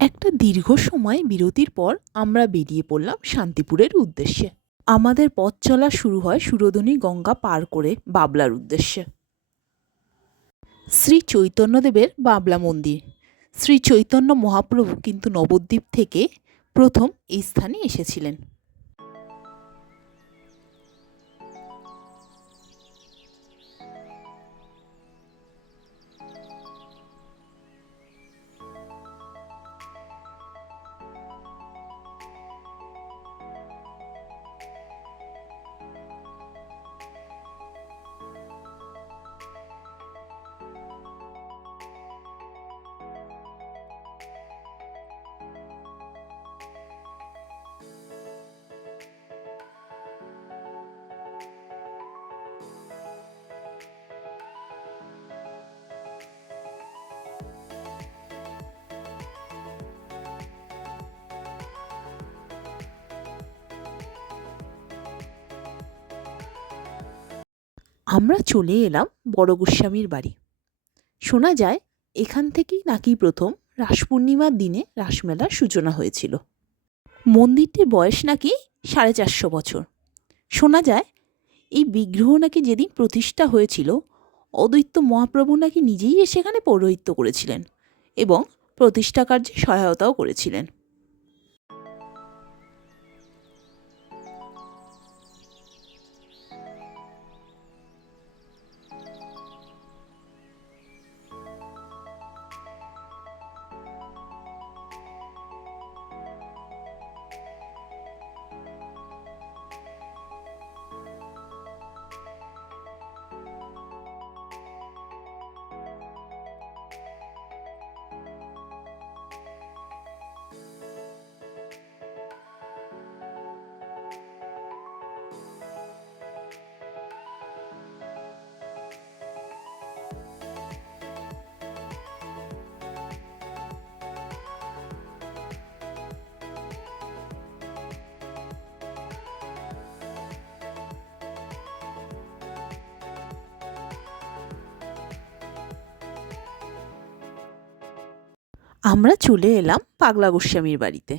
একটা দীর্ঘ সময় বিরতির পর আমরা বেরিয়ে পড়লাম শান্তিপুরের উদ্দেশ্যে। আমাদের পথ চলা শুরু হয় সুরধনী গঙ্গা পার করে বাবলার উদ্দেশ্যে। শ্রী চৈতন্যদেবের বাবলা মন্দির। শ্রী চৈতন্য মহাপ্রভু কিন্তু নবদ্বীপ থেকে প্রথম এই স্থানে এসেছিলেন। আমরা চলে এলাম বড় গোস্বামীর বাড়ি। শোনা যায় এখান থেকেই নাকি প্রথম রাস পূর্ণিমার দিনে রাসমেলার সূচনা হয়েছিল। মন্দিরটির বয়স নাকি 450 বছর। শোনা যায় এই বিগ্রহ নাকি যেদিন প্রতিষ্ঠা হয়েছিল অদ্বৈত মহাপ্রভু নাকি নিজেই সেখানে পৌরোহিত্য করেছিলেন এবং প্রতিষ্ঠা কার্যে সহায়তাও করেছিলেন। আমরা চলে এলাম পাগলা গোস্বামীর বাড়িতে।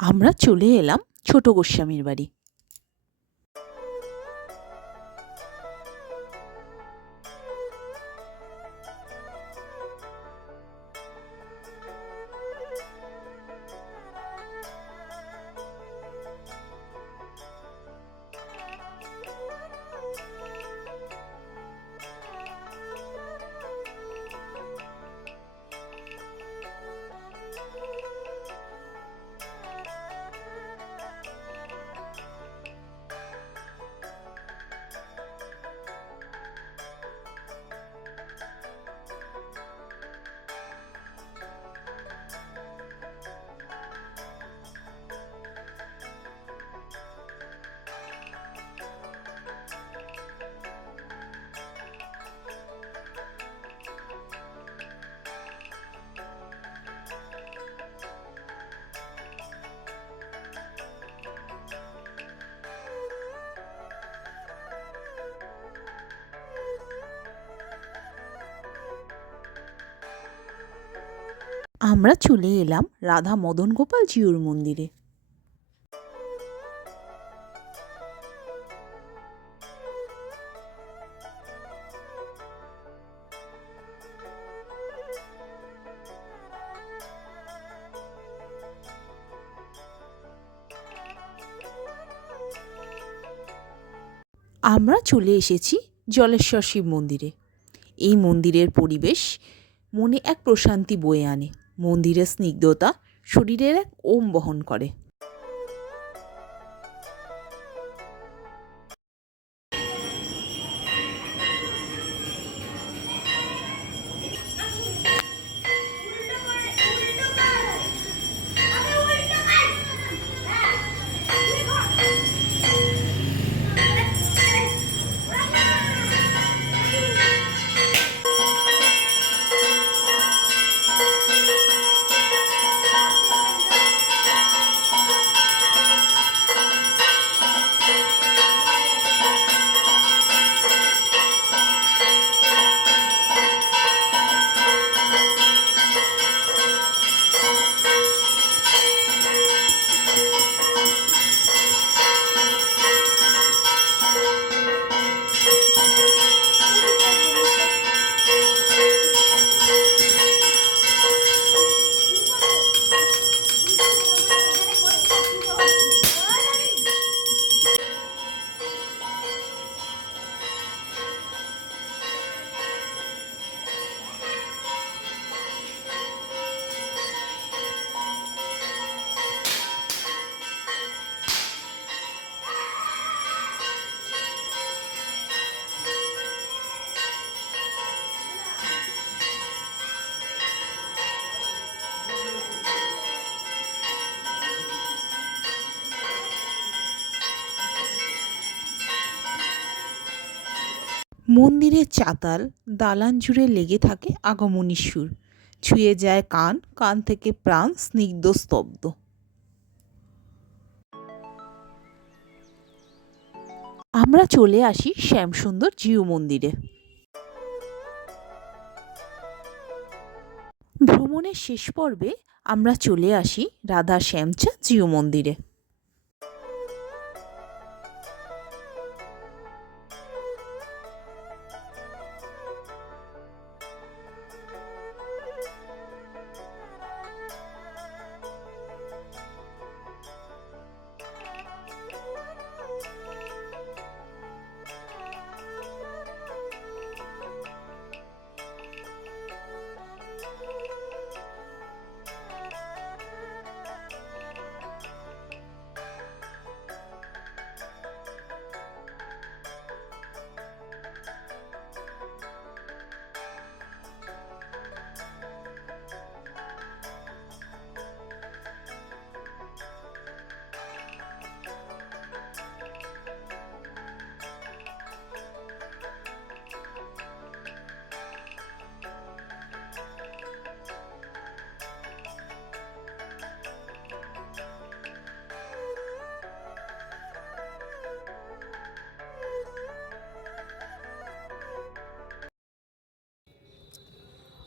আমরা চলে এলাম ছোট গোস্বামীর বাড়ি। আমরা চলে এলাম রাধা মদন গোপাল জিউর মন্দিরে। আমরা চলে এসেছি জলেশ্বর শিব মন্দিরে। এই মন্দিরের পরিবেশ মনে এক প্রশান্তি বয়ে আনে। মন্দিরের স্নিগ্ধতা শরীরের এক ওম বহন করে। মন্দিরের চাতাল দালান জুড়ে লেগে থাকে আগমনীর সুর, ছুঁয়ে যায় কান, কান থেকে প্রাণ স্নিগ্ধ স্তব্ধ। আমরা চলে আসি শ্যামসুন্দর জিউ মন্দিরে। ভ্রমণের শেষ পর্বে আমরা চলে আসি রাধা শ্যামচাঁদ জিউ মন্দিরে।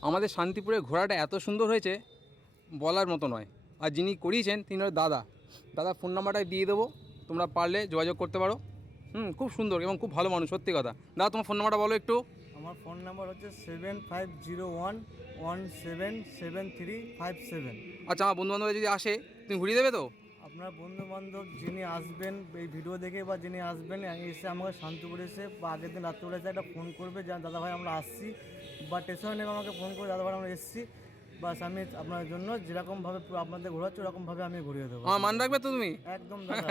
আমাদের শান্তিপুরে ঘোরাটা এত সুন্দর হয়েছে বলার মতো নয়। আর যিনি করিয়েছেন তিনি হলো দাদা ফোন নাম্বারটা দিয়ে দেবো, তোমরা পারলে যোগাযোগ করতে পারো। খুব সুন্দর এবং খুব ভালো মানুষ, সত্যি কথা। দাদা তোমার ফোন নাম্বারটা বলো একটু। আমার ফোন নাম্বার হচ্ছে 7501177357। আচ্ছা, আমার বন্ধুবান্ধবরা যদি আসে তুমি ঘুরিয়ে দেবে তো? আপনার বন্ধুবান্ধব যিনি আসবেন এই ভিডিও দেখে বা যিনি আসবেন এসে আমাকে শান্তিপুরে এসে বা আগের দিন রাত্রিবেলা এসে একটা ফোন করবে যে দাদাভাই আমরা আসছি, বা স্টেশনে নেমে আমাকে ফোন করে দাদাভাই আমরা এসেছি, বাস আমি আপনার জন্য যেরকমভাবে আপনাদের ঘোরাচ্ছি ওরকমভাবে আমি ঘুরিয়ে দেবো। আমার মান রাখবে তো তুমি? একদম দাদা,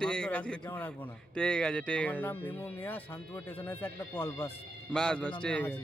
ঠিক আছে, কেন রাখবো না। ঠিক আছে, ঠিক আমার আছে। নাম মিমু মিয়া, শান্তিপুর স্টেশনে এসে একটা কল, বাস বাস বাস, ঠিক আছে।